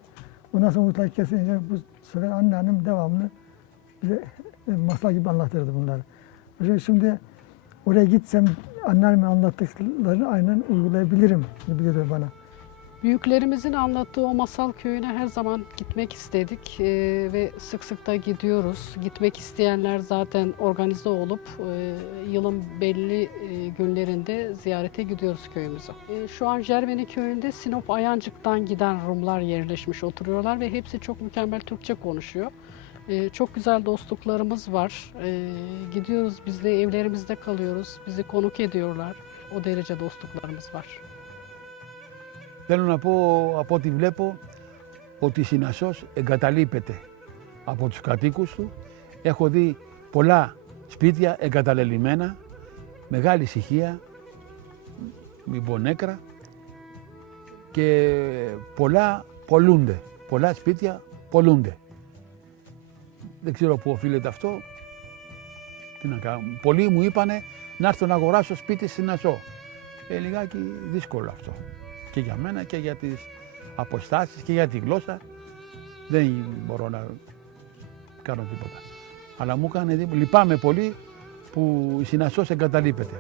Ondan sonra umutlar kesince bu sefer anneannem devamlı bize masal gibi anlatırdı bunları. Şimdi oraya gitsem anneannemin anlattıklarını aynen uygulayabilirim gibi geliyor bana. Büyüklerimizin anlattığı o masal köyüne her zaman gitmek istedik ve sık sık da gidiyoruz. Gitmek isteyenler zaten organize olup yılın belli günlerinde ziyarete gidiyoruz köyümüze. Şu an Jermeni köyünde Sinop Ayancık'tan giden Rumlar yerleşmiş oturuyorlar ve hepsi çok mükemmel Türkçe konuşuyor. Çok güzel dostluklarımız var. Gidiyoruz, biz de evlerimizde kalıyoruz. Bizi konuk ediyorlar. O derece dostluklarımız var. Θέλω να πω από ό,τι βλέπω ότι η Συνασσός εγκαταλείπεται από τους κατοίκους του. Έχω δει πολλά σπίτια εγκαταλελειμμένα, μεγάλη ησυχία, μην πω νέκρα και πολλά πολλούνται. Πολλά σπίτια πολλούνται. Δεν ξέρω πού οφείλεται αυτό. Τι να κάνω. Πολλοί μου είπανε να έρθω να αγοράσω σπίτι στη Συνασσό. Λιγάκι δύσκολο αυτό. Και για μένα και για τις αποστάσεις και για τη γλώσσα δεν μπορώ να κάνω τίποτα. Αλλά μου έκανε εντύπωση, λυπάμαι πολύ που η Συνασσός εγκαταλείπεται.